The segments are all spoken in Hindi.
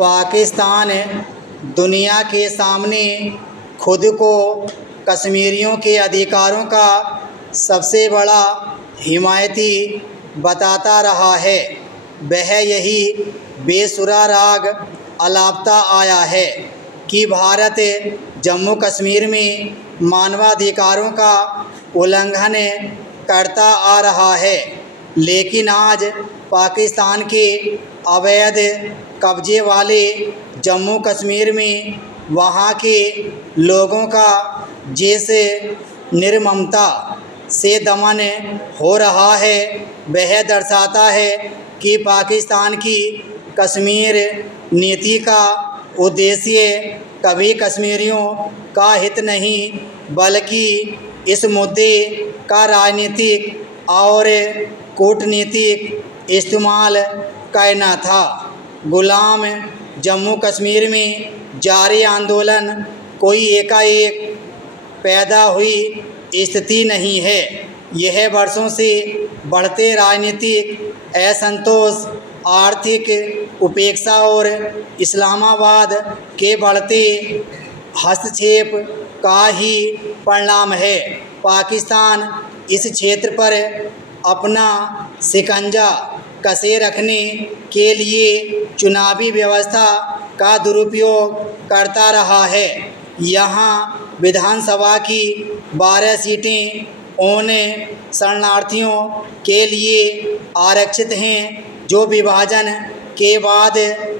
पाकिस्तान दुनिया के सामने खुद को कश्मीरियों के अधिकारों का सबसे बड़ा हिमायती बताता रहा है। वह यही बेसुरा राग अलापता आया है कि भारत जम्मू कश्मीर में मानवाधिकारों का उल्लंघन करता आ रहा है, लेकिन आज पाकिस्तान के अवैध कब्जे वाले जम्मू कश्मीर में वहाँ के लोगों का जैसे निर्ममता से दमन हो रहा है, वह दर्शाता है कि पाकिस्तान की कश्मीर नीति का उद्देश्य कभी कश्मीरियों का हित नहीं बल्कि इस मुद्दे का राजनीतिक और कूटनीतिक इस्तेमाल करना था। गुलाम जम्मू कश्मीर में जारी आंदोलन कोई एकाएक पैदा हुई स्थिति नहीं है। यह वर्षों से बढ़ते राजनीतिक असंतोष, आर्थिक उपेक्षा और इस्लामाबाद के बढ़ते हस्तक्षेप का ही परिणाम है। पाकिस्तान इस क्षेत्र पर अपना शिकंजा कसे रखने के लिए चुनावी व्यवस्था का दुरुपयोग करता रहा है। यहाँ विधानसभा की 12 सीटें उन शरणार्थियों के लिए आरक्षित हैं जो विभाजन के बाद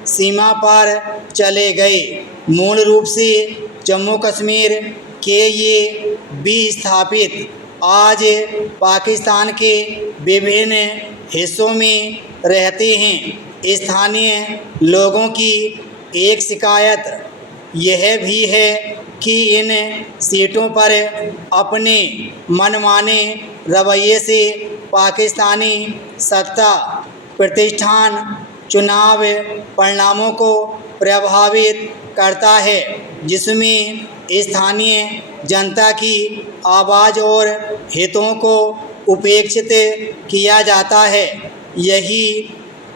सीमा पार चले गए। मूल रूप से जम्मू कश्मीर के ये विस्थापित आज पाकिस्तान के विभिन्न हिस्सों में रहते हैं। स्थानीय लोगों की एक शिकायत यह भी है कि इन सीटों पर अपने मनमाने रवैये से पाकिस्तानी सत्ता प्रतिष्ठान चुनाव परिणामों को प्रभावित करता है, जिसमें स्थानीय जनता की आवाज़ और हितों को उपेक्षित किया जाता है। यही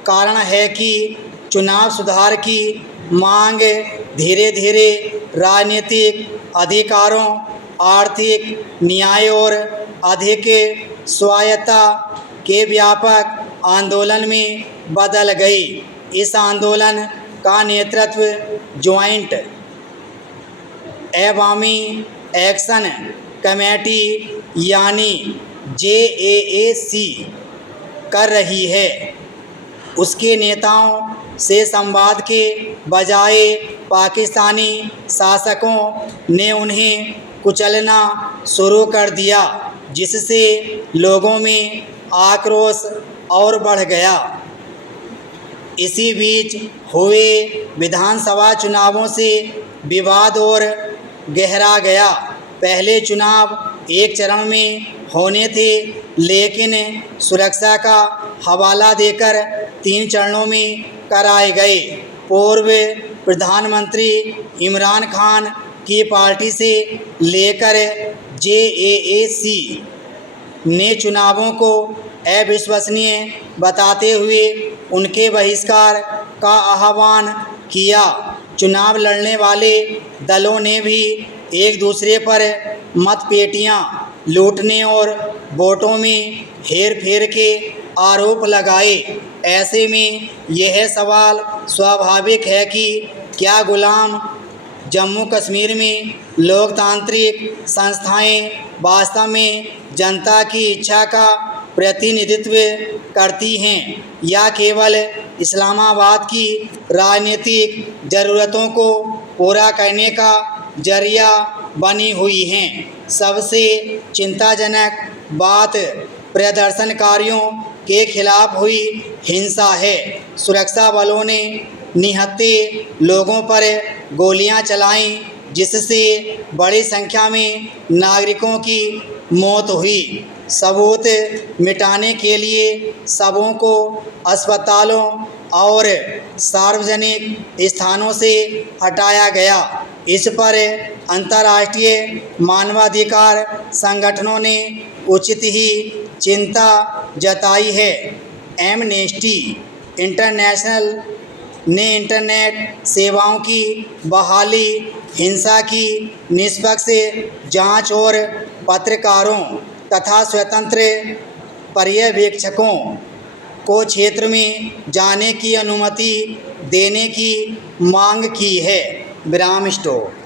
कारण है कि चुनाव सुधार की मांग धीरे धीरे राजनीतिक अधिकारों, आर्थिक न्याय और अधिक स्वायत्तता के व्यापक आंदोलन में बदल गई। इस आंदोलन का नेतृत्व ज्वाइंट अवामी एक्शन कमेटी यानी JAAC कर रही है। उसके नेताओं से संवाद के बजाय पाकिस्तानी शासकों ने उन्हें कुचलना शुरू कर दिया, जिससे लोगों में आक्रोश और बढ़ गया। इसी बीच हुए विधानसभा चुनावों से विवाद और गहरा गया। पहले चुनाव एक चरण में होने थे, लेकिन सुरक्षा का हवाला देकर 3 चरणों में कराए गए। पूर्व प्रधानमंत्री इमरान खान की पार्टी से लेकर JAAC ने चुनावों को अविश्वसनीय बताते हुए उनके बहिष्कार का आह्वान किया। चुनाव लड़ने वाले दलों ने भी एक दूसरे पर मतपेटियां लूटने और वोटों में हेरफेर के आरोप लगाए। ऐसे में यह सवाल स्वाभाविक है कि क्या गुलाम जम्मू कश्मीर में लोकतांत्रिक संस्थाएं वास्तव में जनता की इच्छा का प्रतिनिधित्व करती हैं या केवल इस्लामाबाद की राजनीतिक ज़रूरतों को पूरा करने का जरिया बनी हुई हैं। सबसे चिंताजनक बात प्रदर्शनकारियों के खिलाफ हुई हिंसा है। सुरक्षा बलों ने निहत्थे लोगों पर गोलियां चलाईं, जिससे बड़ी संख्या में नागरिकों की मौत हुई। सबूत मिटाने के लिए शवों को अस्पतालों और सार्वजनिक स्थानों से हटाया गया। इस पर अंतर्राष्ट्रीय मानवाधिकार संगठनों ने उचित ही चिंता जताई है। एमनेस्टी इंटरनेशनल ने इंटरनेट सेवाओं की बहाली, हिंसा की निष्पक्ष जांच और पत्रकारों तथा स्वतंत्र पर्यवेक्षकों को क्षेत्र में जाने की अनुमति देने की मांग की है। विराम स्टॉप।